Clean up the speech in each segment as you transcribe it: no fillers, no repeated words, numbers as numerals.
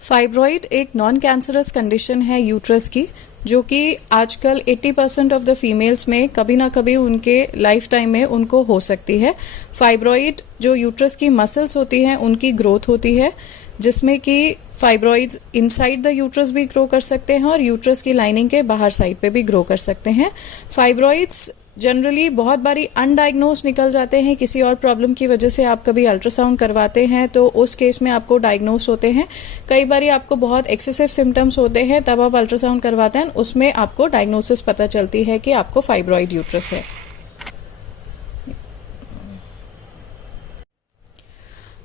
Fibroid एक non cancerous condition है uterus की, जो कि आजकल 80% ऑफ द फीमेल्स में कभी ना कभी उनके लाइफ टाइम में उनको हो सकती है। फाइब्रॉइड जो यूट्रस की मसल्स होती हैं उनकी ग्रोथ होती है, जिसमें कि फाइब्रॉइड्स इनसाइड द यूट्रस भी ग्रो कर सकते हैं और यूट्रस की लाइनिंग के बाहर साइड पे भी ग्रो कर सकते हैं। फाइब्रॉइड्स जनरली बहुत बारी अनडायग्नोज निकल जाते हैं किसी और प्रॉब्लम की वजह से। आप कभी अल्ट्रासाउंड करवाते हैं तो उस केस में आपको डायग्नोज होते हैं। कई बारी आपको बहुत एक्सेसिव सिम्टम्स होते हैं, तब आप अल्ट्रासाउंड करवाते हैं, उसमें आपको डायग्नोसिस पता चलती है कि आपको फाइब्रॉइड यूट्रस है।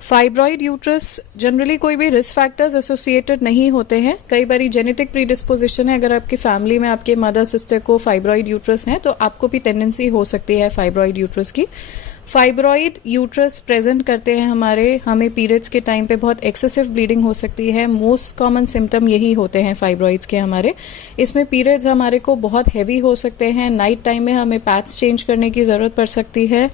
फाइब्रॉइड यूट्रस जनरली कोई भी रिस्क फैक्टर्स एसोसिएटेड नहीं होते हैं। कई बारी जेनेटिक प्रीडिस्पोजिशन है, अगर आपकी फैमिली में आपके मदर सिस्टर को फाइब्रॉइड यूट्रस है तो आपको भी टेंडेंसी हो सकती है फाइब्रॉइड यूट्रस की। फाइब्रॉइड यूट्रस प्रेजेंट करते हैं हमें पीरियड्स के टाइम पे बहुत एक्सेसिव ब्लीडिंग हो सकती है। मोस्ट कॉमन सिम्टम यही होते हैं फाइब्रॉइड्स के हमारे। इसमें पीरियड्स हमारे को बहुत हैवी हो सकते हैं। नाइट टाइम में हमें पैड्स चेंज करने की ज़रूरत पड़ सकती है,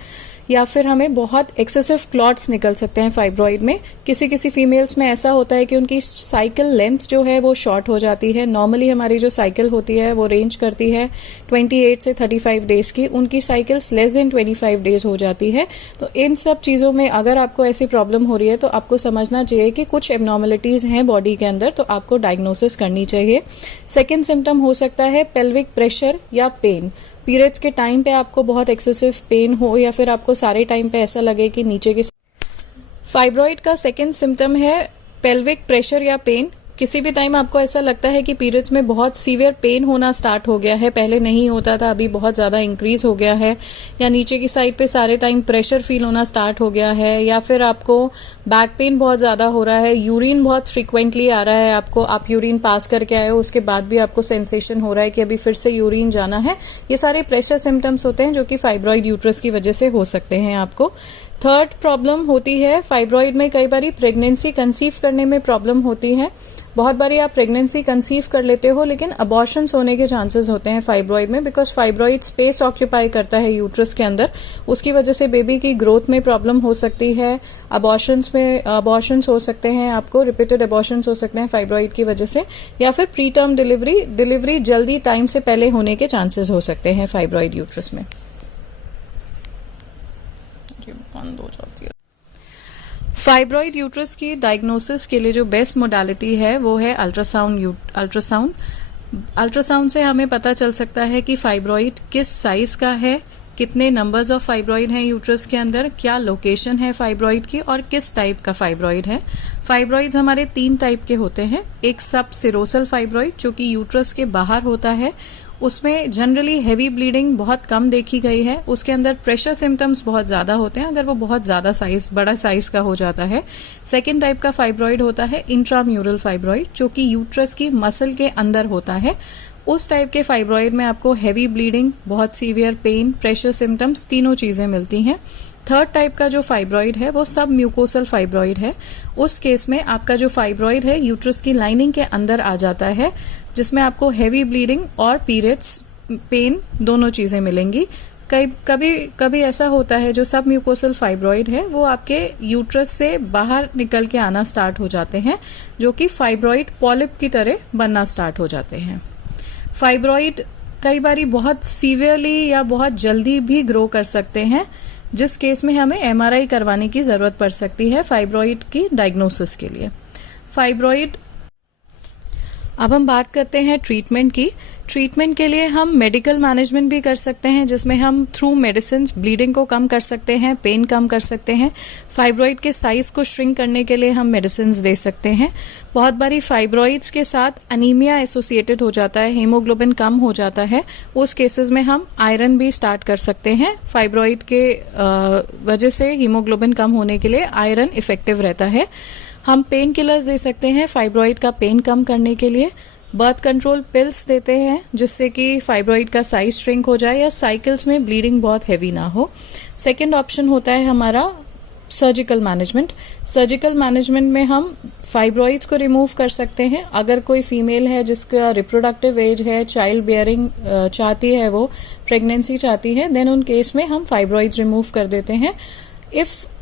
या फिर हमें बहुत एक्सेसिव क्लॉट्स निकल सकते हैं फाइब्रॉइड में। किसी फीमेल्स में ऐसा होता है कि उनकी साइकिल लेंथ जो है वो शॉर्ट हो जाती है। नॉर्मली हमारी जो साइकिल होती है वो रेंज करती है 28 से 35 डेज की, उनकी साइकिल्स लेस देन 25 डेज हो जाती है। तो इन सब चीज़ों में अगर आपको ऐसी प्रॉब्लम हो रही है तो आपको समझना चाहिए कि कुछ एबनॉर्मलिटीज़ हैं बॉडी के अंदर, तो आपको डायग्नोसिस करनी चाहिए। सेकेंड सिम्टम हो सकता है पेल्विक प्रेशर या पेन। पीरियड्स के टाइम पे आपको बहुत एक्सेसिव पेन हो, या फिर आपको सारे टाइम पे ऐसा लगे कि नीचे के। फाइब्रॉइड का सेकेंड सिम्टम है पेल्विक प्रेशर या पेन। किसी भी टाइम आपको ऐसा लगता है कि पीरियड्स में बहुत सीवियर पेन होना स्टार्ट हो गया है, पहले नहीं होता था, अभी बहुत ज़्यादा इंक्रीज हो गया है, या नीचे की साइड पे सारे टाइम प्रेशर फील होना स्टार्ट हो गया है, या फिर आपको बैक पेन बहुत ज़्यादा हो रहा है, यूरिन बहुत फ्रिक्वेंटली आ रहा है आपको, आप यूरिन पास करके आए हो उसके बाद भी आपको सेंसेशन हो रहा है कि अभी फिर से यूरिन जाना है। ये सारे प्रेशर सिम्टम्स होते हैं जो कि फाइब्रॉइड यूट्रस की वजह से हो सकते हैं आपको। थर्ड प्रॉब्लम होती है फाइब्रॉइड में, कई बारी प्रेगनेंसी कंसीव करने में प्रॉब्लम होती है। बहुत बारी आप प्रेगनेंसी कंसीव कर लेते हो लेकिन अबॉर्शंस होने के चांसेस होते हैं फाइब्रॉइड में, बिकॉज फाइब्रॉइड स्पेस ऑक्यूपाई करता है यूट्रस के अंदर। उसकी वजह से बेबी की ग्रोथ में प्रॉब्लम हो सकती है। अबॉर्शंस हो सकते हैं, आपको रिपीटेड अबॉर्शंस हो सकते हैं फाइब्रॉइड की वजह से, या फिर प्री टर्म डिलीवरी जल्दी टाइम से पहले होने के चांसेस हो सकते हैं फाइब्रॉइड यूट्रस में। बंद हो जाती है। फाइब्रॉइड यूट्रस की डायग्नोसिस के लिए जो बेस्ट मोडालिटी है वो है अल्ट्रासाउंड। अल्ट्रासाउंड से हमें पता चल सकता है कि फाइब्रॉइड किस साइज का है, कितने नंबर्स ऑफ फाइब्रॉइड हैं यूट्रस के अंदर, क्या लोकेशन है फाइब्रॉइड की, और किस टाइप का फाइब्रॉइड है। फाइब्रॉइड्स हमारे 3 टाइप के होते हैं। एक सब सिरोसल फाइब्रॉइड जो कि यूट्रस के बाहर होता है, उसमें जनरली हैवी ब्लीडिंग बहुत कम देखी गई है। उसके अंदर प्रेशर सिम्टम्स बहुत ज़्यादा होते हैं अगर वो बहुत ज़्यादा बड़ा साइज का हो जाता है। सेकेंड टाइप का फाइब्रॉइड होता है इंट्राम्यूरल फाइब्रॉइड, जो कि यूट्रस की मसल के अंदर होता है। उस टाइप के फाइब्रॉइड में आपको हैवी ब्लीडिंग, बहुत सीवियर पेन, प्रेशर सिम्टम्स, तीनों चीज़ें मिलती हैं। थर्ड टाइप का जो फाइब्रॉइड है वो सब म्यूकोसल फाइब्रॉइड है। उस केस में आपका जो फाइब्रॉइड है यूट्रस की लाइनिंग के अंदर आ जाता है, जिसमें आपको हैवी ब्लीडिंग और पीरियड्स पेन दोनों चीज़ें मिलेंगी। कभी ऐसा होता है जो सब म्यूकोसल फाइब्रॉइड है वो आपके यूट्रस से बाहर निकल के आना स्टार्ट हो जाते हैं, जो कि फाइब्रॉइड पॉलिप की तरह बनना स्टार्ट हो जाते हैं। फाइब्रॉइड कई बारी बहुत सीवियरली या बहुत जल्दी भी ग्रो कर सकते हैं, जिस केस में हमें MRI करवाने की ज़रूरत पड़ सकती है फाइब्रॉइड की डायग्नोसिस के लिए। फाइब्रॉइड, अब हम बात करते हैं ट्रीटमेंट की। ट्रीटमेंट के लिए हम मेडिकल मैनेजमेंट भी कर सकते हैं, जिसमें हम थ्रू मेडिसिन ब्लीडिंग को कम कर सकते हैं, पेन कम कर सकते हैं। फाइब्रॉइड के साइज को श्रिंक करने के लिए हम मेडिसिन दे सकते हैं। बहुत बारी फाइब्रॉइड्स के साथ अनीमिया एसोसिएटेड हो जाता है, हीमोग्लोबिन कम हो जाता है। उस केसेस में हम आयरन भी स्टार्ट कर सकते हैं। फाइब्रॉइड के वजह से हीमोग्लोबिन कम होने के लिए आयरन इफेक्टिव रहता है। हम पेन किलर्स दे सकते हैं फाइब्रॉइड का पेन कम करने के लिए। बर्थ कंट्रोल पिल्स देते हैं जिससे कि फाइब्रॉइड का साइज श्रिंक हो जाए या साइकिल्स में ब्लीडिंग बहुत हैवी ना हो। सेकेंड ऑप्शन होता है हमारा सर्जिकल मैनेजमेंट। सर्जिकल मैनेजमेंट में हम फाइब्रॉइड्स को रिमूव कर सकते हैं। अगर कोई फीमेल है जिसका रिप्रोडक्टिव एज है, चाइल्ड बियरिंग चाहती है, वो प्रेगनेंसी चाहती है, देन उन केस में हम फाइब्रॉइड्स रिमूव कर देते हैं।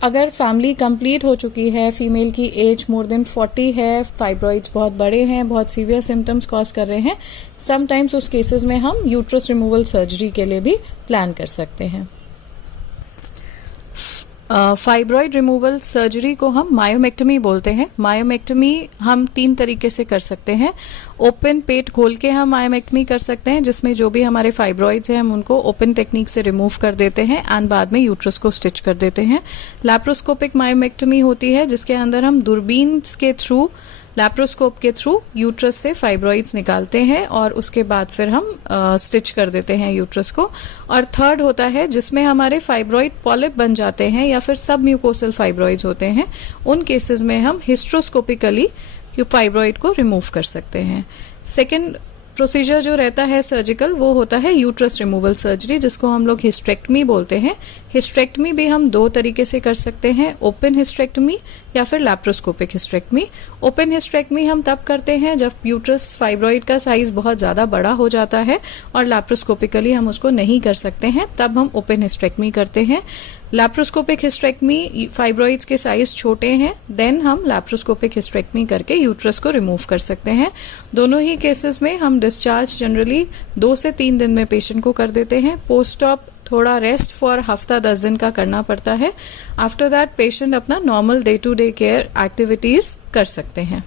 अगर फैमिली कंप्लीट हो चुकी है, फीमेल की एज मोर देन 40 है, फाइब्रॉइड्स बहुत बड़े हैं, बहुत सीवियर सिम्टम्स कॉज कर रहे हैं, समटाइम्स उस केसेस में हम यूट्रस रिमूवल सर्जरी के लिए भी प्लान कर सकते हैं। फाइब्रॉइड रिमूवल सर्जरी को हम मायोमेक्टमी बोलते हैं। मायोमेक्टमी हम 3 तरीके से कर सकते हैं। ओपन पेट खोल के हम मायोमेक्टमी कर सकते हैं, जिसमें जो भी हमारे फाइब्रॉइड्स हैं हम उनको ओपन टेक्निक से रिमूव कर देते हैं एंड बाद में यूट्रस को स्टिच कर देते हैं। लैप्रोस्कोपिक मायोमेक्टमी होती है, जिसके अंदर हम दूरबीन के थ्रू, लैप्रोस्कोप के थ्रू यूट्रस से फाइब्रॉइड्स निकालते हैं और उसके बाद फिर हम स्टिच कर देते हैं यूट्रस को। और थर्ड होता है जिसमें हमारे फाइब्रॉइड पॉलिप बन जाते हैं या फिर सब म्यूकोसल फाइब्रॉइड्स होते हैं। उन केसेस में हम हिस्ट्रोस्कोपिकली फाइब्रॉइड को रिमूव कर सकते हैं। सेकेंड प्रोसीजर जो रहता है सर्जिकल, वो होता है यूट्रस रिमूवल सर्जरी, जिसको हम लोग हिस्ट्रेक्टमी बोलते हैं। हिस्ट्रेक्टमी भी हम 2 तरीके से कर सकते हैं, ओपन हिस्ट्रेक्टमी या फिर लैप्रोस्कोपिक हिस्ट्रेक्टमी। ओपन हिस्ट्रेक्टमी हम तब करते हैं जब यूट्रस फाइब्रॉइड का साइज बहुत ज़्यादा बड़ा हो जाता है और लैप्रोस्कोपिकली हम उसको नहीं कर सकते हैं, तब हम ओपन हिस्ट्रेक्टमी करते हैं। लैप्रोस्कोपिक हिस्ट्रेक्टमी फाइब्रॉइड्स के साइज छोटे हैं, देन हम लैप्रोस्कोपिक हिस्ट्रेक्टमी करके यूट्रस को रिमूव कर सकते हैं। दोनों ही केसेस में हम डिस्चार्ज जनरली 2 से 3 दिन में पेशेंट को कर देते हैं। पोस्ट ऑप थोड़ा रेस्ट फॉर हफ्ता 10 दिन का करना पड़ता है। आफ्टर दैट पेशेंट अपना normal day to day care activities कर सकते हैं।